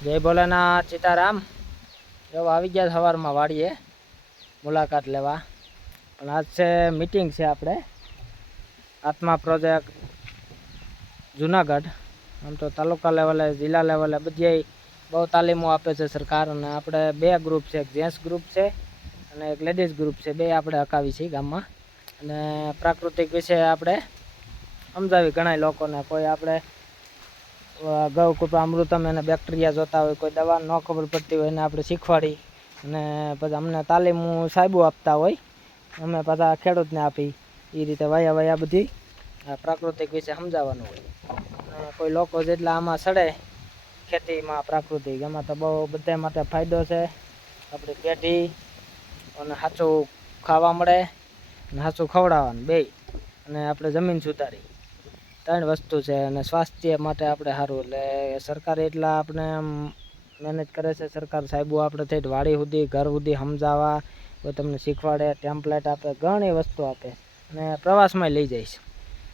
જય ભોલેનાથ સીતારામ. એવો આવી ગયા સવારમાં વાડીએ મુલાકાત લેવા. પણ આજ છે મીટિંગ છે આપણે આત્મા પ્રોજેક્ટ જુનાગઢ. આમ તો તાલુકા લેવલે જિલ્લા લેવલે બધી બહુ તાલીમો આપે છે સરકાર. અને આપણે બે ગ્રુપ છે, એક જેન્ટ્સ ગ્રુપ છે અને એક લેડીઝ ગ્રુપ છે. બે આપણે હકાવી છીએ ગામમાં. અને પ્રાકૃતિક વિશે આપણે સમજાવી ઘણા લોકોને. કોઈ આપણે ગૌ કૃપા અમૃતમ એને બેક્ટેરિયા જોતા હોય, કોઈ દવા ન ખબર પડતી હોય એને આપણે શીખવાડી. અને પછી અમને તાલીમ સાહેબો આપતા હોય, અમે પાછા ખેડૂતને આપી. એ રીતે વયા બધી પ્રાકૃતિક વિશે સમજાવવાનું હોય. અને કોઈ લોકો જેટલા આમાં સડે ખેતીમાં પ્રાકૃતિક, એમાં તો બહુ બધા માટે ફાયદો છે. આપણી પેઢી અને સાચું ખાવા મળે અને સાચું ખવડાવવાનું બે, અને આપણે જમીન સુધારી, ત્રણ વસ્તુ છે. અને સ્વાસ્થ્ય માટે આપણે સારું. એટલે સરકાર એટલા આપણે મહેનત કરે છે. સરકાર સાહેબો આપણે થઈ વાડી સુધી ઘર સુધી સમજાવવા, કોઈ તમને શીખવાડે, ટેમ્પલેટ આપે, ઘણી વસ્તુ આપે. અને પ્રવાસમાં લઈ જઈશ.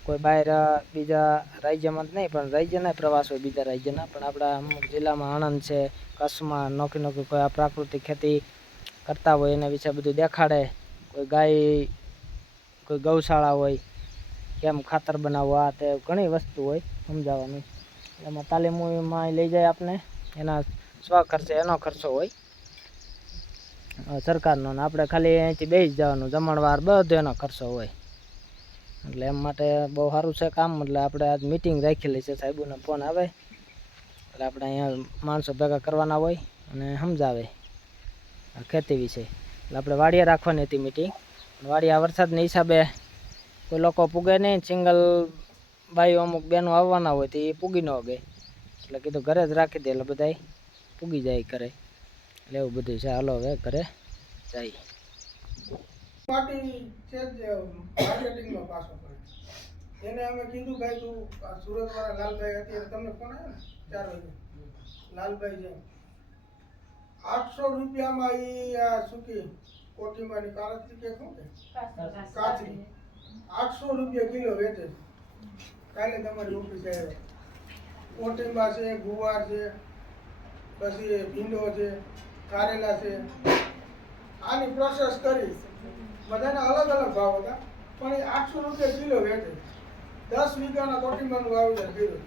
કોઈ બહાર બીજા રાજ્યમાં જ નહીં, પણ રાજ્યના પ્રવાસ હોય બીજા રાજ્યના. પણ આપણા અમુક જિલ્લામાં આણંદ છે, કચ્છમાં નોખી કોઈ આ પ્રાકૃતિક ખેતી કરતા હોય એના વિશે બધું દેખાડે. કોઈ ગાય, કોઈ ગૌશાળા હોય, કેમ ખાતર બનાવવા, તે ઘણી વસ્તુ હોય સમજાવવાની. એમાં તાલીમમાં લઈ જાય આપણે. એના સ્વખર્ચે એનો ખર્ચો હોય સરકારનો, ને આપણે ખાલી અહીંથી બેસી જવાનું, જમણવાર બધો એનો ખર્ચો હોય. એટલે એમ માટે બહુ સારું છે કામ. એટલે આપણે આજ મિટિંગ રાખેલી છે, સાહેબોનો ફોન આવે એટલે આપણે અહીંયા માણસો ભેગા કરવાના હોય અને સમજાવે ખેતી વિશે. એટલે આપણે વાડીએ રાખવાની હતી મિટિંગ. વાડીએ વરસાદના હિસાબે કોઈ લોકો પૂગે નહીં, સિંગલ ભાઈઓ અમુક બેનો આવવાના હોય તો એ પૂગી ન ગઈ. એટલે કીધું ઘરે જ રાખી દે, એટલે બધા પૂગી જાય કરે. એટલે એવું બધું છે. હાલો હવે ઘરે જાય. એને અમે કીધું ભાઈ તું સુરત વાળા લાલભાઈ અત્યારે તમને ફોન આવ્યો ને 4 વાગે, લાલભાઈ છે 800 રૂપિયામાં એ સુકી કોટીમાંની કાળજી કે શું કે કાચરી 800 રૂપિયા કિલો વેચે. કાલે તમારી ઓફિસે આવ્યો. કોટીમાં છે, ગુવાર છે, પછી ભીંડો છે, કારેલા છે. આની પ્રોસેસ કરી બધાના અલગ અલગ ભાવ હતા, પણ એ 800 રૂપિયા કિલો વેચે. 10 વીઘાના કોટીમાંનું વાવેતર કર્યું.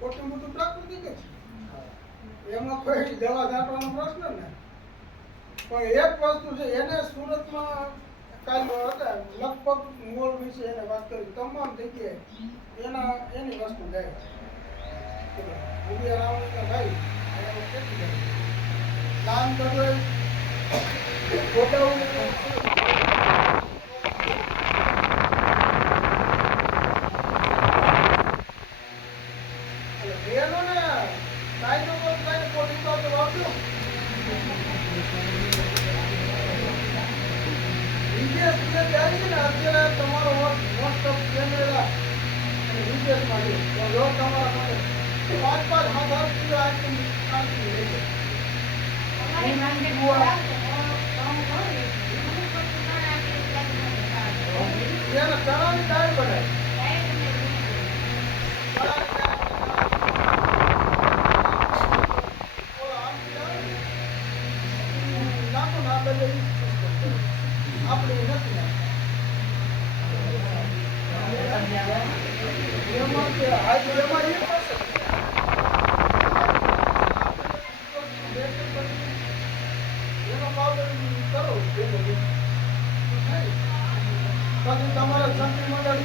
કોટીમાં તો પ્રાકૃતિક જ છે, એમાં કોઈ દવા છાંટવાનો પ્રશ્ન ને. પણ એક વસ્તુ છે, એને સુરતમાં કાલ હતા લગભગ મોલ વિશે એને વાત કરી, તમામ જગ્યાએ એની વસ્તુ જાય. ભાઈ કામ કરો ગોડાઉન તમારો મોસ્ટ ઓફ કેમેરા અને વિદેશમાં છે, તો તમારા માટે 5-5 કિલો આઈટમ કાઢી લે છે. ચણાની દાળ બનાવી આપણે નથી પછી તમારા સંતિ મંડળ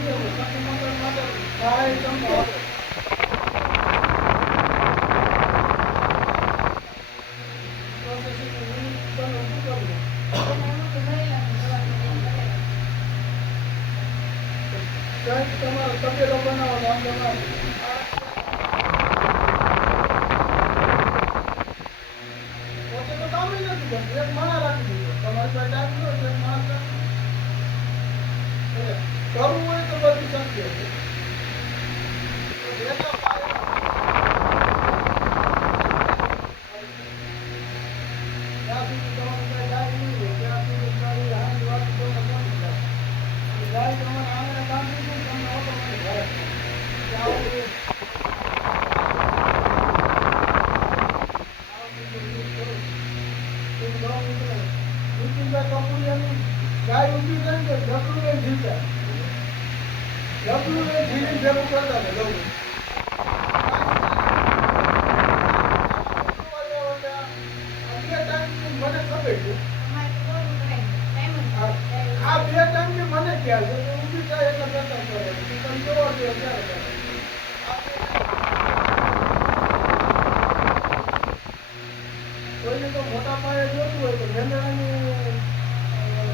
પાયે જોતું હોય તો ભેંદડાની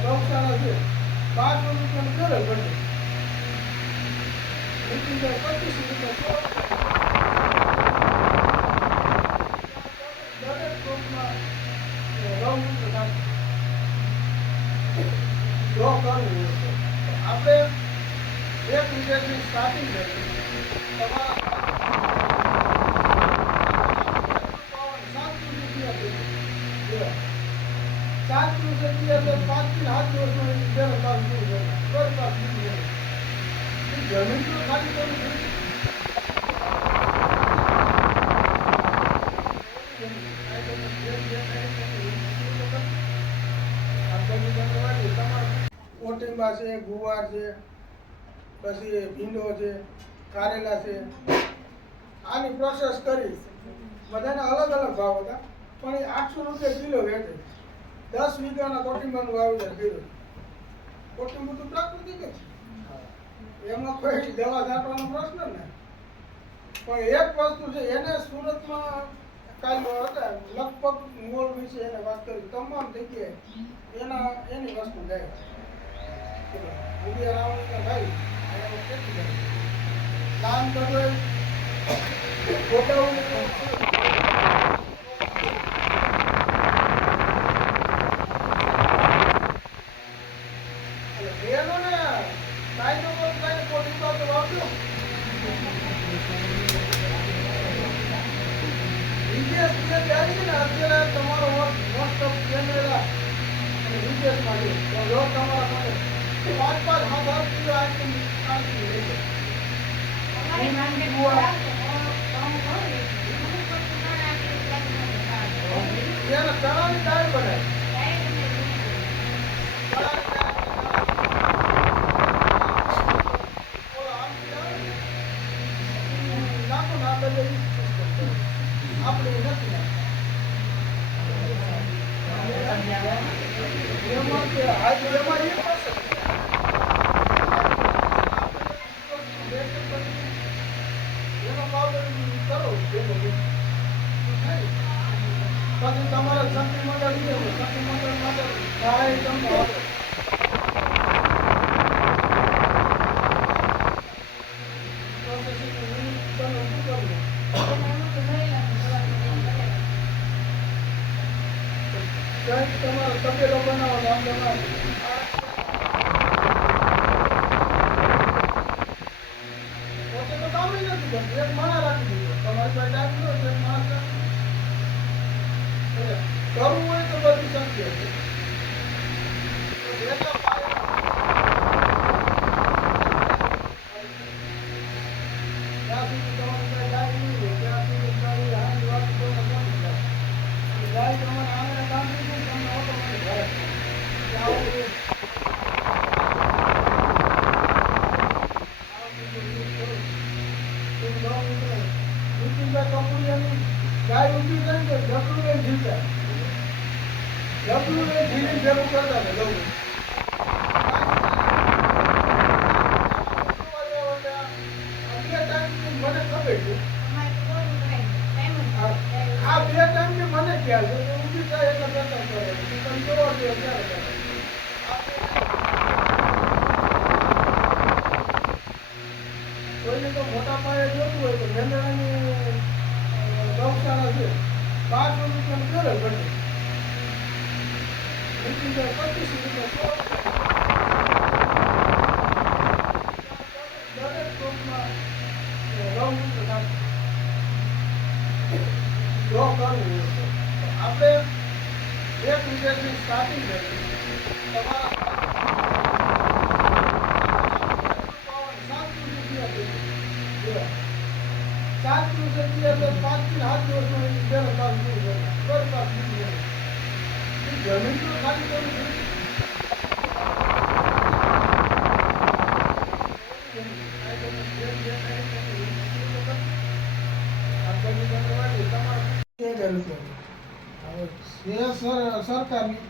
ગૌશાળા છે, 500 રૂપિયાનું કેરળ બને. નીતિન 25 રૂપિયા દરેક ગ્રુપમાં ગૌમૂત્ર નાખે. જો કરવું હોય તો આપણે 1 લિટરની સ્ટાર્ટિંગ કરી તમારા 7 રૂપિયા 5 થી 7 દિવસમાં જમીન તો ખાલી કરવી ઓટીંબા છે, ગુવાર છે, પછી ભીંડો છે, કારેલા છે. આની પ્રોસેસ કરી બધાના અલગ અલગ ભાવ હતા, પણ એ 800 રૂપિયા કિલો વેચે. 10 વીઘાના કોટિંબાનું વાવેતર કર્યું. કોટિંબું તો પ્રાકૃતિક જ છે, એમાં કોઈ દવા છાંટવાનો પ્રશ્ન ને. પણ એક વસ્તુ છે, એને સુરતમાં કાલ હતા લગભગ મોલ વિશે એને વાત કરી, તમામ જગ્યાએ એની વસ્તુ જાય. વિદ્યા રાવણીના ભાઈ એનો કેટલી જાય કામ કરો ગોડાઉન અત્યારે તમારો મોસ્ટ ઓફ કેમેરા અને વિદેશમાં છે, તો જો તમારા માટે 5-7 કિલો આઈટમ કાઢી લે છે. એને ચણાની દાળ બનાવી નાખો ના આપણે નથી પછી તમારા શક્તિ મંડળ છે, શક્તિ મંડળ માટે સહાય તમને આપે. તમારો તબેલો બનાવો આમ તમારે પોતે તો કામ નથી કરતું, એક માણા રાખી દીધો. તમારી પાસે ટાઈમ નો એક માણસ કરવું હોય તો બધું શક્ય છે. જ્યાં સુધી તમારી પાસે ટાઈમ નહીં હોય ત્યાં સુધી તમારી હાથ વાત કોઈને કોણ થાય. ગાય તમારે આંગણે કામ કરી તમને ઓટોમેટિક ઘરે કપૂરિયાની ગાય ઊભી કરી કે ઢકલું એ જીવતા ઢકલું એ જીવી ભેગું કરતા ને લવું મને ખબર છે. આ 2 ટાઈમની મને ખ્યાલ છે કે ઊભી થાય એટલે કરતા કરે તમે જોવો છો અત્યારે કરે. કોઈને તો મોટા પાયે જોતું હોય તો ભેંદડાની ગૌશાળા છે, 500 રૂપિયાનું કેરળ બને. નીતિન 25 રૂપિયા દરેક ગ્રુપમાં ગૌમૂત્ર નાખે. જો કરવું હોય તો આપણે 1 લિટરની સ્ટાર્ટિંગ કરી તમારા 7 રૂપિયા 5 થી 7 દિવસમાં જમીન તો ખાલી કરવી સરકારની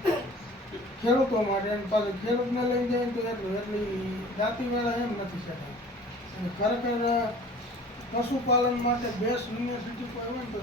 ખેડૂતો માટે અને પાછું ખેડૂતને લઈ જાય તો એટલી જાતિવાળા એમ નથી શકાય. અને ખરેખર પશુપાલન માટે બેસ્ટ યુનિવર્સિટી કોઈ હોય ને તો